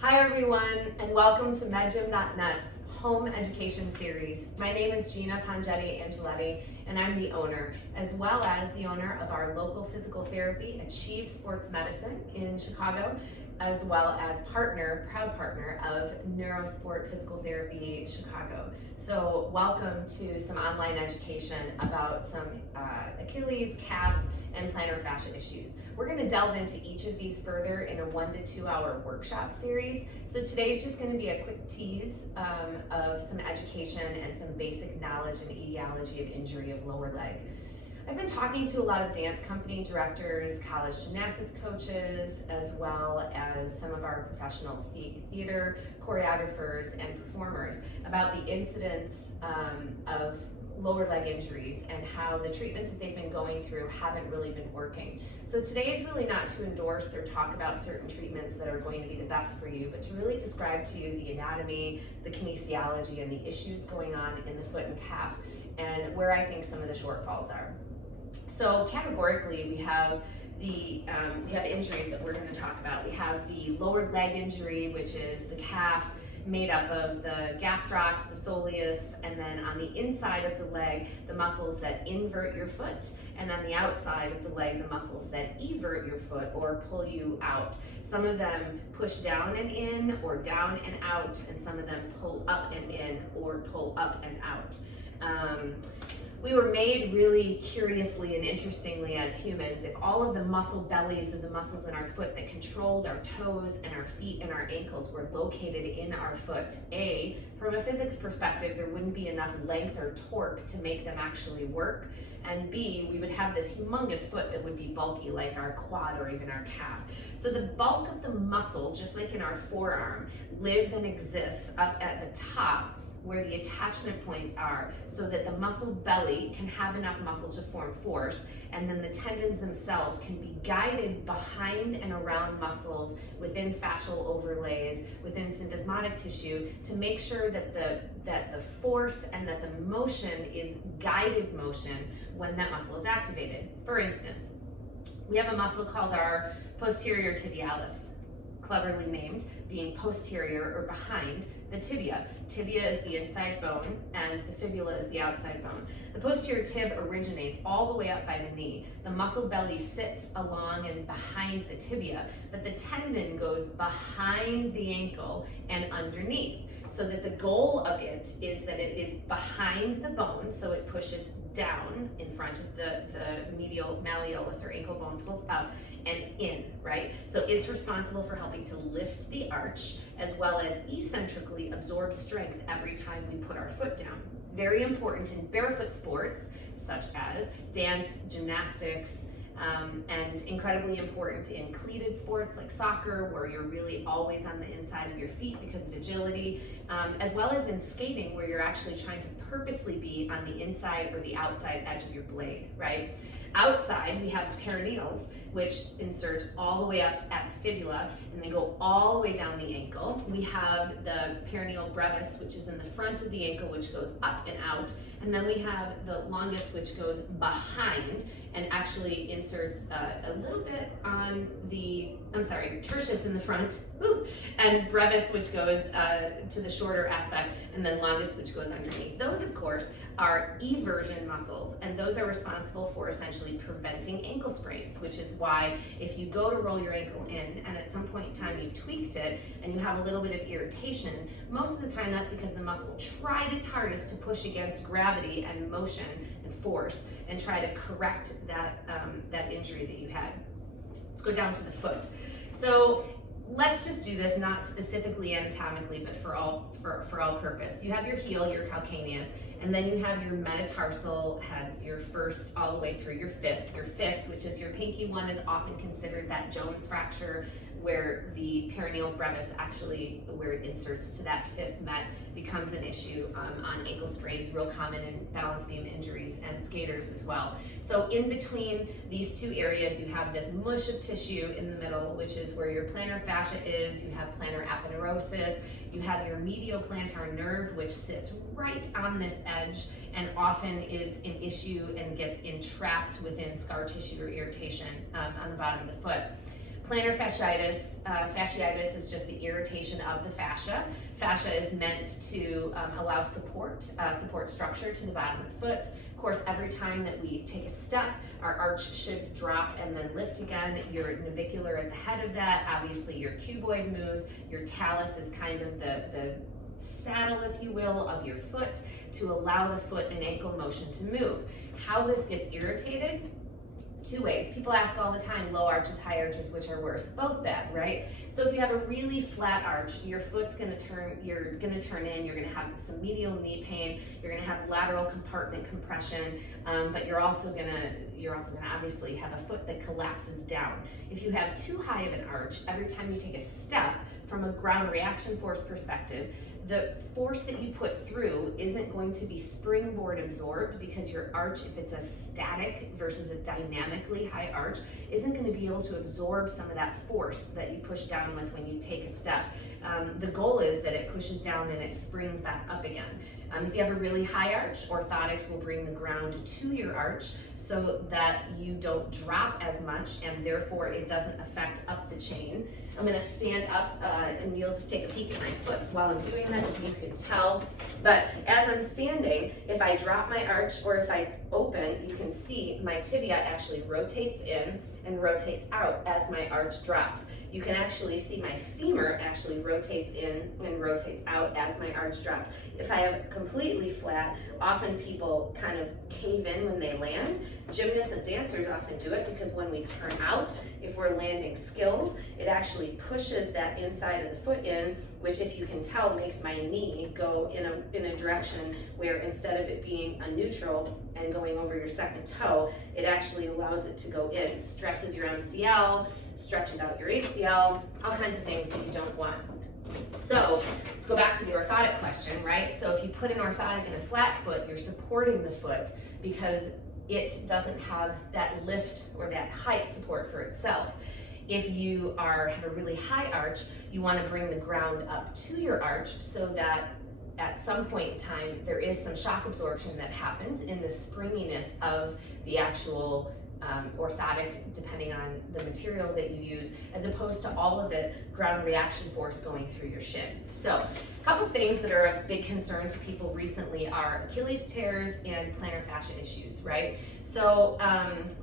Hi everyone, and welcome to MedGym.net's home education series. My name is Gina Pongetti Angeletti, and I'm the owner, as well as the owner of our local physical therapy, Achilles Sports Medicine in Chicago, as well as proud partner of Neurosport Physical Therapy Chicago. So welcome to some online education about some Achilles, calf, and plantar fascia issues. We're going to delve into each of these further in a 1 to 2 hour workshop series. So today's just going to be a quick tease of some education and some basic knowledge and etiology of injury of lower leg. I've been talking to a lot of dance company directors, college gymnastics coaches, as well as some of our professional theater choreographers and performers about the incidence of lower leg injuries and how the treatments that they've been going through haven't really been working. So today is really not to endorse or talk about certain treatments that are going to be the best for you, but to really describe to you the anatomy, the kinesiology, and the issues going on in the foot and calf, and where I think some of the shortfalls are. So categorically, we have injuries that we're going to talk about. We have the lower leg injury, which is the calf, made up of the gastrocs, the soleus, and then on the inside of the leg, the muscles that invert your foot, and on the outside of the leg, the muscles that evert your foot or pull you out. Some of them push down and in, or down and out, and some of them pull up and in, or pull up and out. We were made really curiously and interestingly as humans. If all of the muscle bellies of the muscles in our foot that controlled our toes and our feet and our ankles were located in our foot, A, from a physics perspective, there wouldn't be enough length or torque to make them actually work, and B, we would have this humongous foot that would be bulky like our quad or even our calf. So the bulk of the muscle, just like in our forearm, lives and exists up at the top where the attachment points are, so that the muscle belly can have enough muscle to form force, and then the tendons themselves can be guided behind and around muscles within fascial overlays, within syndesmotic tissue, to make sure that the force and that the motion is guided motion when that muscle is activated. For instance, we have a muscle called our posterior tibialis, cleverly named, being posterior or behind the tibia. Tibia is the inside bone and the fibula is the outside bone. The posterior tib originates all the way up by the knee. The muscle belly sits along and behind the tibia, but the tendon goes behind the ankle and underneath, so that the goal of it is that it is behind the bone, so it pushes down in front of the medial malleolus or ankle bone, pulls up and in, right? So it's responsible for helping to lift the arch, as well as eccentrically absorb strength every time we put our foot down. Very important in barefoot sports, such as dance, gymnastics, and incredibly important in cleated sports like soccer, where you're really always on the inside of your feet because of agility, as well as in skating, where you're actually trying to purposely be on the inside or the outside edge of your blade, right? Outside, we have perineals, which insert all the way up at the fibula and they go all the way down the ankle. We have the perineal brevis, which is in the front of the ankle, which goes up and out. And then we have the longus, which goes behind and actually inserts a little bit on the, tertius in the front, and brevis, which goes to the shorter aspect, and then longus, which goes underneath. Those, of course, are eversion muscles, and those are responsible for essentially preventing ankle sprains, which is why if you go to roll your ankle in and at some point in time you tweaked it and you have a little bit of irritation, most of the time that's because the muscle tried its hardest to push against gravity and motion and force and try to correct that injury that you had. Let's go down to the foot. So let's just do this not specifically anatomically, but for all purpose. You have your heel, your calcaneus, and then you have your metatarsal heads, your first all the way through your fifth. Your fifth, which is your pinky one, is often considered that Jones fracture, where the perineal brevis actually, where it inserts to that fifth met, becomes an issue on ankle sprains, real common in balance beam injuries and skaters as well. So in between these two areas, you have this mush of tissue in the middle, which is where your plantar fascia is. You have plantar aponeurosis. You have your medial plantar nerve, which sits right on this edge and often is an issue and gets entrapped within scar tissue or irritation on the bottom of the foot. Plantar fasciitis, fasciitis is just the irritation of the fascia. Fascia is meant to allow support structure to the bottom of the foot. Of course, every time that we take a step, our arch should drop and then lift again. Your navicular at the head of that, obviously your cuboid moves. Your talus is kind of the saddle, if you will, of your foot to allow the foot and ankle motion to move. How this gets irritated? Two ways. People ask all the time, low arches, high arches, which are worse? Both bad, right? So if you have a really flat arch, your foot's gonna turn, you're gonna turn in, you're gonna have some medial knee pain, you're gonna have lateral compartment compression, but you're also gonna obviously have a foot that collapses down. If you have too high of an arch, every time you take a step from a ground reaction force perspective, the force that you put through isn't going to be springboard absorbed, because your arch, if it's a static versus a dynamically high arch, isn't going to be able to absorb some of that force that you push down with when you take a step. The goal is that it pushes down and it springs back up again. If you have a really high arch, orthotics will bring the ground to your arch so that you don't drop as much, and therefore it doesn't affect up the chain. I'm gonna stand up and you'll just take a peek at my foot while I'm doing this. You can tell, but as I'm standing, if I drop my arch or if I open, you can see my tibia actually rotates in and rotates out as my arch drops. You can actually see my femur actually rotates in and rotates out as my arch drops. If I have completely flat, often people kind of cave in when they land. Gymnasts and dancers often do it because when we turn out, if we're landing skills, it actually pushes that inside of the foot in, which, if you can tell, makes my knee go in a direction where, instead of it being a neutral and going over your second toe, it actually allows it to go in. Stresses your MCL, stretches out your ACL, all kinds of things that you don't want. So let's go back to the orthotic question, right? So if you put an orthotic in a flat foot, you're supporting the foot because it doesn't have that lift or that height support for itself. If you have a really high arch, you want to bring the ground up to your arch so that at some point in time there is some shock absorption that happens in the springiness of the actual orthotic, depending on the material that you use, as opposed to all of it ground reaction force going through your shin. So a couple things that are of big concern to people recently are Achilles tears and plantar fascia issues, right? So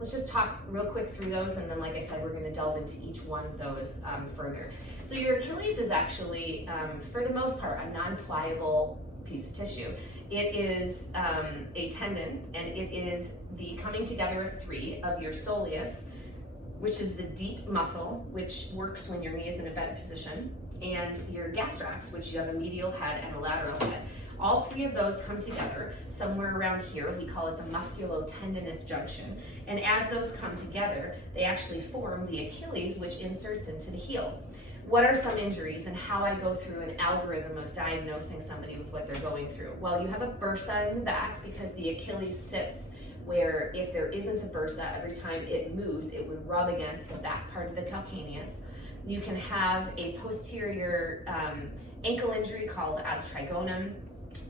let's just talk real quick through those, and then, like I said, we're going to delve into each one of those further. So your Achilles is actually, for the most part, a non-pliable piece of tissue. It is a tendon, and it is the coming together of three of your soleus, which is the deep muscle, which works when your knee is in a bent position, and your gastrocs, which you have a medial head and a lateral head. All three of those come together somewhere around here. We call it the musculotendinous junction. And as those come together, they actually form the Achilles, which inserts into the heel. What are some injuries and how I go through an algorithm of diagnosing somebody with what they're going through? Well, you have a bursa in the back because the Achilles sits where, if there isn't a bursa, every time it moves, it would rub against the back part of the calcaneus. You can have a posterior ankle injury called as trigonum.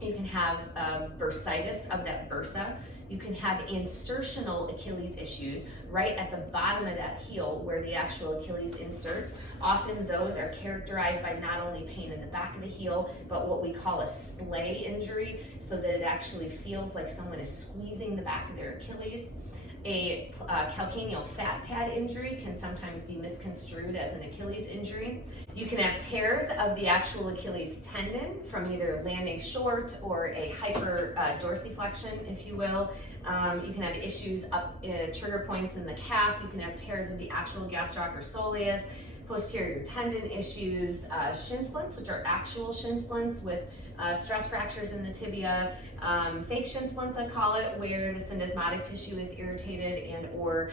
You can have bursitis of that bursa. You can have insertional Achilles issues right at the bottom of that heel where the actual Achilles inserts. Often those are characterized by not only pain in the back of the heel, but what we call a splay injury, so that it actually feels like someone is squeezing the back of their Achilles. A calcaneal fat pad injury can sometimes be misconstrued as an Achilles injury. You can have tears of the actual Achilles tendon from either landing short or a hyper dorsiflexion, if you will. You can have issues up trigger points in the calf. You can have tears of the actual gastroc or soleus, posterior tendon issues, shin splints, which are actual shin splints with stress fractures in the tibia, fake shin splints I call it, where the syndesmotic tissue is irritated and or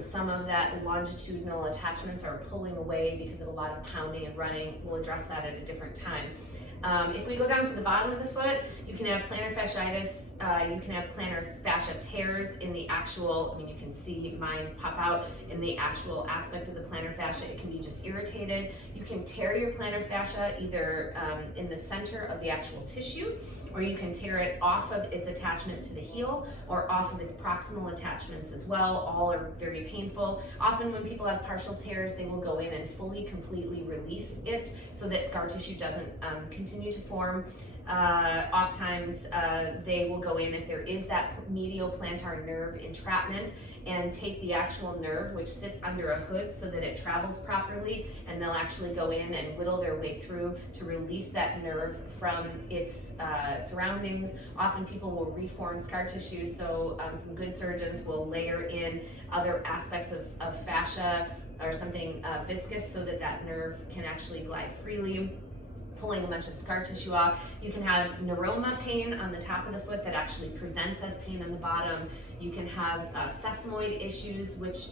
some of that longitudinal attachments are pulling away because of a lot of pounding and running. We'll address that at a different time. If we go down to the bottom of the foot, you can have plantar fasciitis, you can have plantar fascia tears in the actual, you can see mine pop out in the actual aspect of the plantar fascia. It can be just irritated. You can tear your plantar fascia either in the center of the actual tissue, or you can tear it off of its attachment to the heel or off of its proximal attachments as well. All are very painful. Often when people have partial tears, they will go in and fully, completely release it so that scar tissue doesn't continue to form. Oftentimes they will go in if there is that medial plantar nerve entrapment and take the actual nerve, which sits under a hood, so that it travels properly, and they'll actually go in and whittle their way through to release that nerve from its surroundings. Often people will reform scar tissue, so some good surgeons will layer in other aspects of fascia or something viscous so that that nerve can actually glide freely, pulling a bunch of scar tissue off. You can have neuroma pain on the top of the foot that actually presents as pain on the bottom. You can have sesamoid issues, which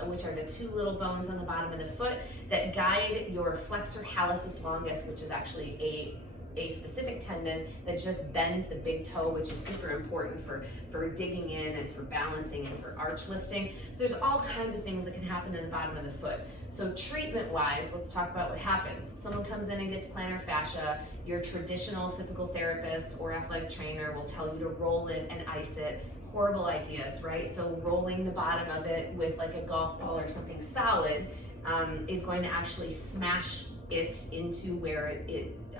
are the two little bones on the bottom of the foot that guide your flexor hallucis longus, which is actually a specific tendon that just bends the big toe, which is super important for digging in and for balancing and for arch lifting. So there's all kinds of things that can happen in the bottom of the foot. So treatment-wise, let's talk about what happens. Someone comes in and gets plantar fascia. Your traditional physical therapist or athletic trainer will tell you to roll it and ice it. Horrible ideas, right? So rolling the bottom of it with like a golf ball or something solid is going to actually smash it into where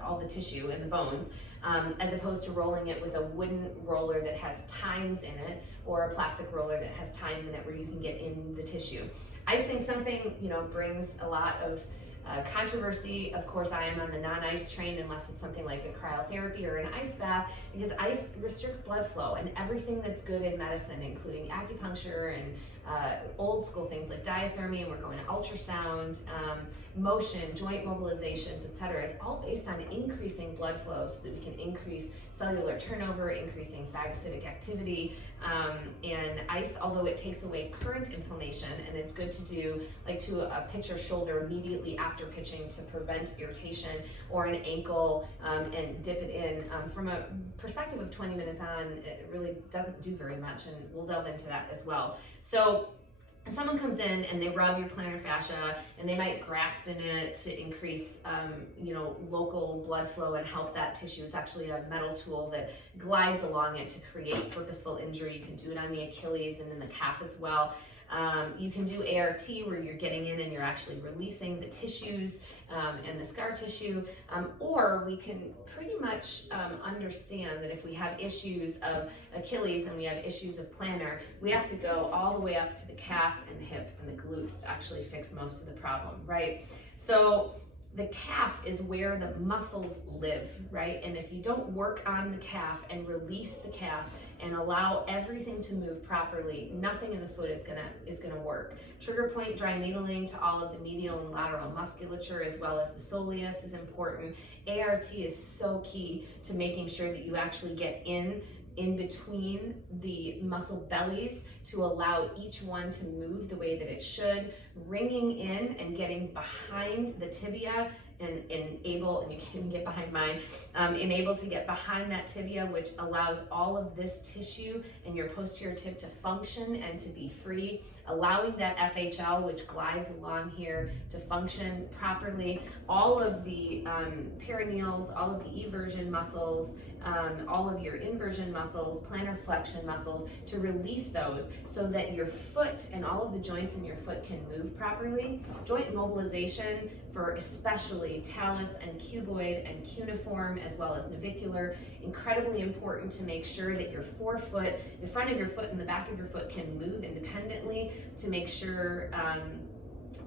all the tissue and the bones, as opposed to rolling it with a wooden roller that has tines in it, or a plastic roller that has tines in it where you can get in the tissue. Icing something, brings a lot of controversy. Of course, I am on the non-ice train unless it's something like a cryotherapy or an ice bath, because ice restricts blood flow, and everything that's good in medicine, including acupuncture and old school things like diathermy, and we're going to ultrasound, motion, joint mobilizations, etc., is all based on increasing blood flow so that we can increase cellular turnover, increasing phagocytic activity. And ice, although it takes away current inflammation, and it's good to do like to a pitcher's shoulder immediately after pitching to prevent irritation, or an ankle, and dip it in. From a perspective of 20 minutes on, it really doesn't do very much, and we'll delve into that as well. So someone comes in and they rub your plantar fascia, and they might grasp in it to increase local blood flow and help that tissue. It's actually a metal tool that glides along it to create purposeful injury. You can do it on the Achilles and in the calf as well. You can do ART, where you're getting in and you're actually releasing the tissues and the scar tissue, or we can pretty much understand that if we have issues of Achilles and we have issues of plantar, we have to go all the way up to the calf and the hip and the glutes to actually fix most of the problem, right? So the calf is where the muscles live, right? And if you don't work on the calf and release the calf and allow everything to move properly, nothing in the foot is gonna work. Trigger point dry needling to all of the medial and lateral musculature, as well as the soleus, is important. ART is so key to making sure that you actually get in between the muscle bellies to allow each one to move the way that it should, ringing in and getting behind the tibia and you can't even get behind mine, able to get behind that tibia, which allows all of this tissue in your posterior tib to function and to be free, allowing that FHL, which glides along here, to function properly. All of the perineals, all of the eversion muscles, all of your inversion muscles, plantar flexion muscles, to release those so that your foot and all of the joints in your foot can move properly. Joint mobilization for especially talus and cuboid and cuneiform, as well as navicular, incredibly important to make sure that your forefoot, the front of your foot and the back of your foot, can move independently, to make sure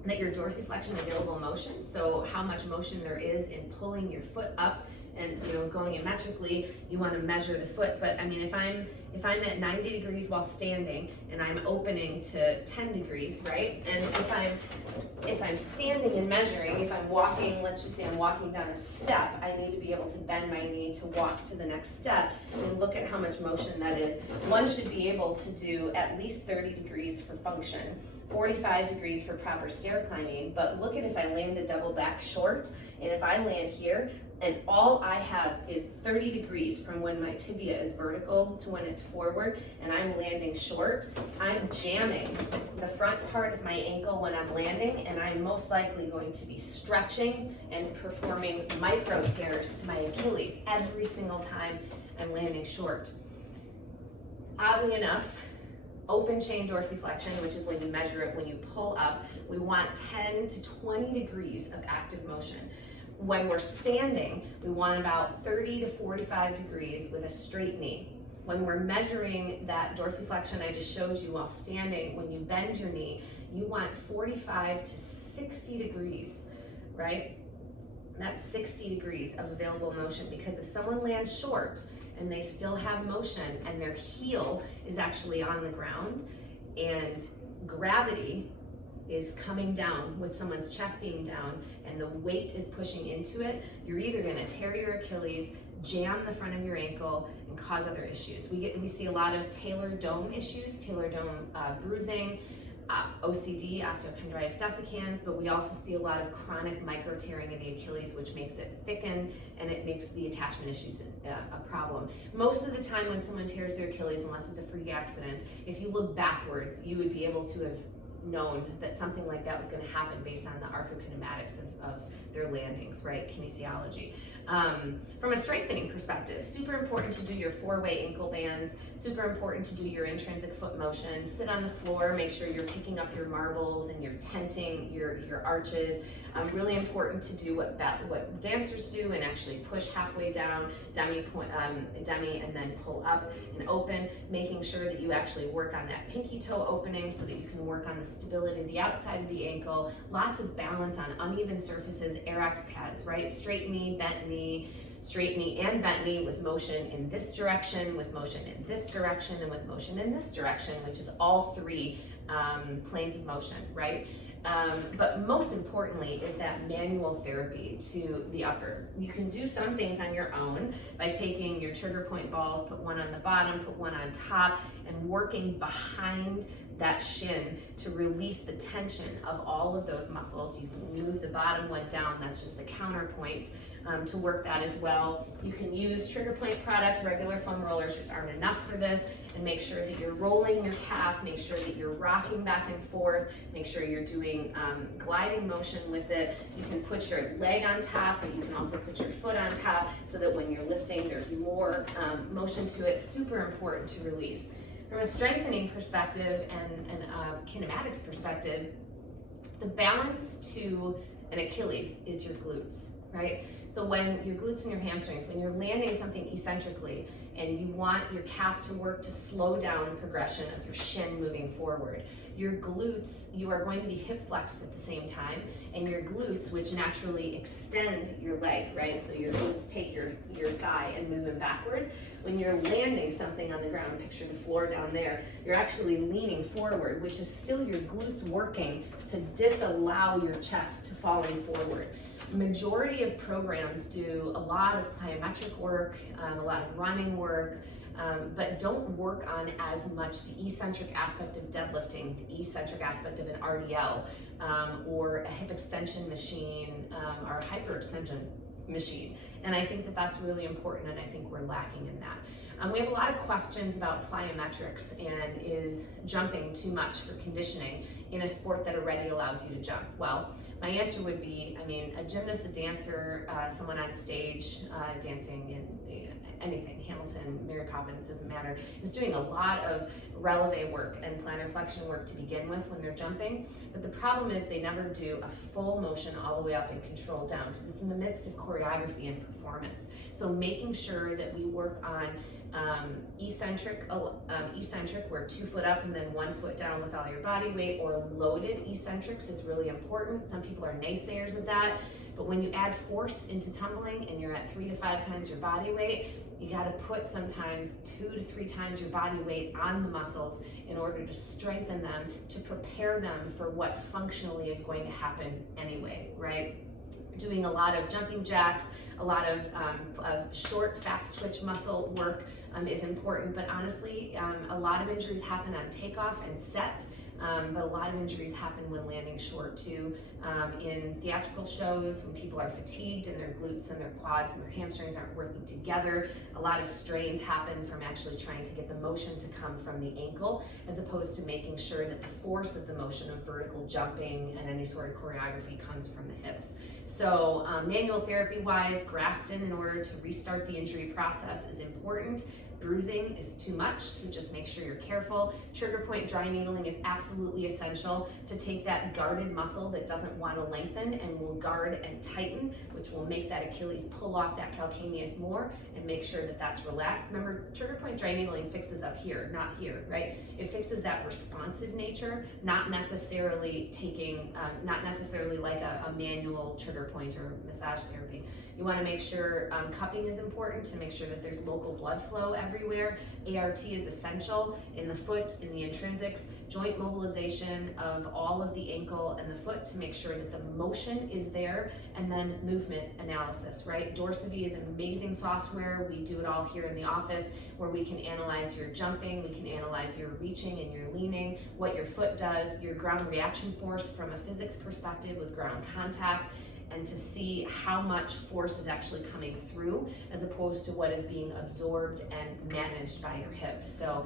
that your dorsiflexion available motion, so how much motion there is in pulling your foot up and going ammetrically, you want to measure the foot. But I mean, if I'm at 90 degrees while standing and I'm opening to 10 degrees, right? And if I'm standing and measuring, if I'm walking, let's just say I'm walking down a step, I need to be able to bend my knee to walk to the next step, and look at how much motion that is. One should be able to do at least 30 degrees for function, 45 degrees for proper stair climbing. But look at if I land a double back short, and if I land here, and all I have is 30 degrees from when my tibia is vertical to when it's forward, and I'm landing short, I'm jamming the front part of my ankle when I'm landing, and I'm most likely going to be stretching and performing micro tears to my Achilles every single time I'm landing short. Oddly enough, open chain dorsiflexion, which is when you measure it when you pull up, we want 10 to 20 degrees of active motion. When we're standing, we want about 30 to 45 degrees with a straight knee. When we're measuring that dorsiflexion I just showed you while standing, when you bend your knee, you want 45 to 60 degrees, right? That's 60 degrees of available motion, because if someone lands short and they still have motion and their heel is actually on the ground and gravity is coming down with someone's chest being down and the weight is pushing into it, you're either going to tear your Achilles, jam the front of your ankle, and cause other issues. We see a lot of talar dome issues, talar dome bruising, OCD, osteochondritis dissecans, but we also see a lot of chronic micro tearing of the Achilles, which makes it thicken and it makes the attachment issues a problem. Most of the time when someone tears their Achilles, unless it's a freak accident, if you look backwards, you would be able to have known that something like that was going to happen based on the arthrokinematics of their landings, right? Kinesiology. From a strengthening perspective, super important to do your 4-way ankle bands, super important to do your intrinsic foot motion, sit on the floor, make sure you're picking up your marbles and you're tenting your arches. Really important to do what dancers do and actually push halfway down, demi, and then pull up and open, making sure that you actually work on that pinky toe opening so that you can work on the stability of the outside of the ankle. Lots of balance on uneven surfaces, Airex pads, right? Straight knee, bent knee, straight knee and bent knee with motion in this direction, with motion in this direction, and with motion in this direction, which is all 3 planes of motion, right? But most importantly is that manual therapy to the upper. You can do some things on your own by taking your trigger point balls, put one on the bottom, put one on top, and working behind that shin to release the tension of all of those muscles. You can move the bottom one down, that's just the counterpoint to work that as well. You can use trigger point products, regular foam rollers just aren't enough for this, and make sure that you're rolling your calf, make sure that you're rocking back and forth, make sure you're doing gliding motion with it. You can put your leg on top, but you can also put your foot on top so that when you're lifting, there's more motion to it. Super important to release. From a strengthening perspective and kinematics perspective, the balance to an Achilles is your glutes, right? So when your glutes and your hamstrings, when you're landing something eccentrically and you want your calf to work to slow down the progression of your shin moving forward, your glutes, you are going to be hip flexed at the same time, and your glutes, which naturally extend your leg, right? So your glutes take your thigh and move them backwards. When you're landing something on the ground, picture the floor down there, you're actually leaning forward, which is still your glutes working to disallow your chest to falling forward. Majority of programs do a lot of plyometric work, a lot of running work, but don't work on as much the eccentric aspect of deadlifting, the eccentric aspect of an RDL, or a hip extension machine, or a hyperextension machine. And I think that that's really important, and I think we're lacking in that. We have a lot of questions about plyometrics and is jumping too much for conditioning in a sport that already allows you to jump? Well, my answer would be, I mean, a gymnast, a dancer, someone on stage dancing in anything, Hamilton, Mary Poppins, doesn't matter, is doing a lot of releve work and plantar flexion work to begin with when they're jumping. But the problem is they never do a full motion all the way up and control down, because it's in the midst of choreography and performance. So making sure that we work on eccentric, where 2 foot up and then 1 foot down with all your body weight, or loaded eccentrics is really important. Some people are naysayers of that, but when you add force into tumbling and you're at 3 to 5 times your body weight, you got to put sometimes 2 to 3 times your body weight on the muscles in order to strengthen them, to prepare them for what functionally is going to happen anyway, right? Doing a lot of jumping jacks, a lot of short, fast twitch muscle work is important, but honestly, a lot of injuries happen on takeoff and set. but a lot of injuries happen when landing short too. In theatrical shows, when people are fatigued and their glutes and their quads and their hamstrings aren't working together, a lot of strains happen from actually trying to get the motion to come from the ankle, as opposed to making sure that the force of the motion of vertical jumping and any sort of choreography comes from the hips. So manual therapy wise, Graston in order to restart the injury process is important. Bruising is too much, so just make sure you're careful. Trigger point dry needling is absolutely essential to take that guarded muscle that doesn't want to lengthen and will guard and tighten, which will make that Achilles pull off that calcaneus more and make sure that that's relaxed. Remember, trigger point dry needling fixes up here, not here, right? It fixes that responsive nature, not necessarily not necessarily like a manual trigger point or massage therapy. You want to make sure cupping is important to make sure that there's local blood flow everywhere. ART is essential in the foot, in the intrinsics, joint mobilization of all of the ankle and the foot to make sure that the motion is there, and then movement analysis, right? Dorsivy is amazing software. We do it all here in the office where we can analyze your jumping, we can analyze your reaching and your leaning, what your foot does, your ground reaction force from a physics perspective with ground contact, and to see how much force is actually coming through as opposed to what is being absorbed and managed by your hips. So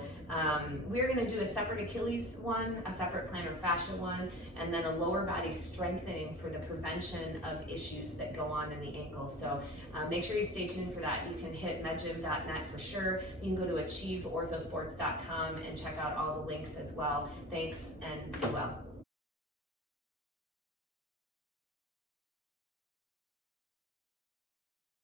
we're gonna do a separate Achilles one, a separate plantar fascia one, and then a lower body strengthening for the prevention of issues that go on in the ankle. So make sure you stay tuned for that. You can hit medgym.net for sure. You can go to achieveorthosports.com and check out all the links as well. Thanks, and be well.